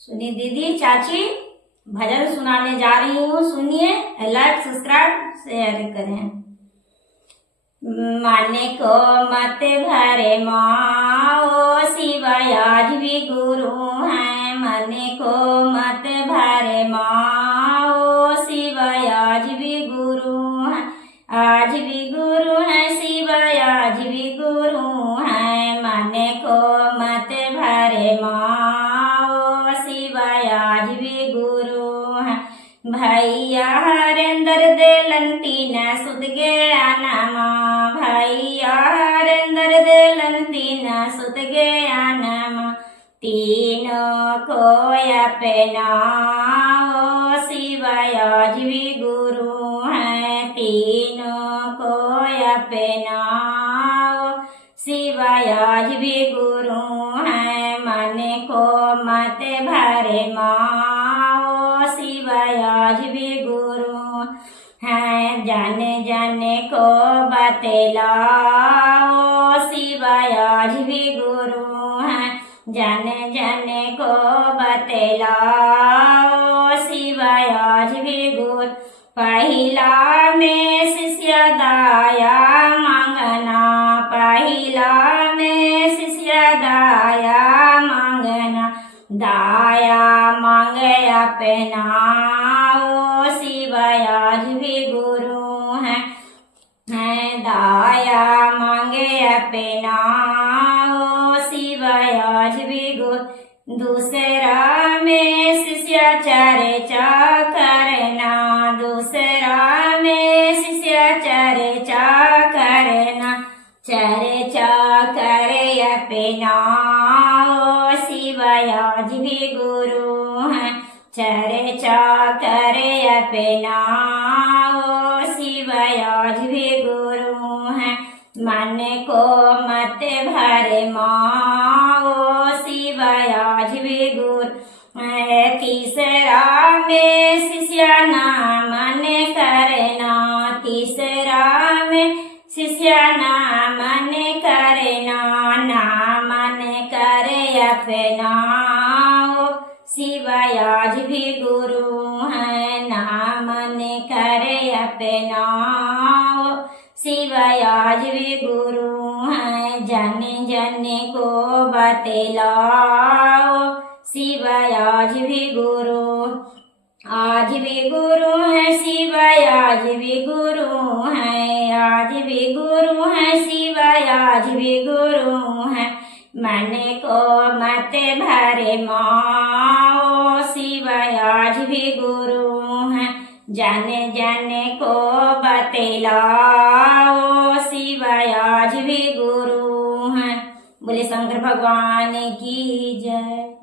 सुनिए दीदी चाची, भजन सुनाने जा रही हूँ, सुनिए। लाइक सब्सक्राइब शेयर करें। माने को मत भरे माओ, शिवाय आज भी गुरु है। माने को मत भरे माओ, शिवाय आज भी गुरु है। आज भी गुरु है, शिवाय आज भी गुरु है। माने को मत भरे माओ, शिवाय आज भी गुरु है। भैया हरेंद्र देलंती न सुध गया नमा। भैया हरेंद्र देलंती न सुध गया नमा। तीनों को अपनाओ, शिवाय आज भी गुरु है। तीनों को अपनाओ, शिवाय आज भी गुरु है। मन को मत भरे माओ, शिवाय आज भी गुरु है। जाने जाने को बतलाओ, शिवाय आज भी गुरु है। जाने जाने को बतलाओ, शिवाय आज भी गुरु। पहिला में शिष्य दाया मांगना। पहिला में शिष्य दाया मांगना। दाया मांगे अपनाओ, शिवाय आज भी गुरु है। दाया मांगे अपनाओ, शिवाय आज भी गुरु। दूसरा में शिष्याचार्य चा करना। दूसरा में शिष्याचार्य चा करना। चर्चा करे अपनाओ, शिवाय आज भी गुरु है। चर्चा करे अपनाओ, शिवाय आज भी गुरु है। मन को मत भरे माओ, शिवाय आज भी गुरु। तीसरा में शिष्य ना मन करना। तीसरा में शिष्य ना मन करना। ना मन करे अपनाओ, शिवाय आज भी गुरु है। ना मन करे अपनाओ, शिवाय आज भी गुरु है। जाने जाने को बतलाओ, शिवाय आज भी गुरु। आज भी गुरु है, शिवाय आज भी गुरु है। आज भी गुरु है, शिवाय आज भी गुरु है। मन को मत भरे माओ, शिवाय आज भी गुरु है। जाने जाने को बतलाओ, शिवाय आज भी गुरु है। बोले शंकर भगवान की जय।